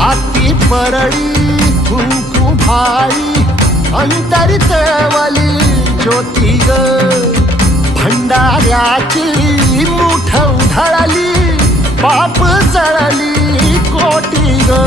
हाती परळी कुंकू भाई अंतरित वली ज्योती ग भंडाऱ्याची मुठ उधळली पाप जळली कोटी ग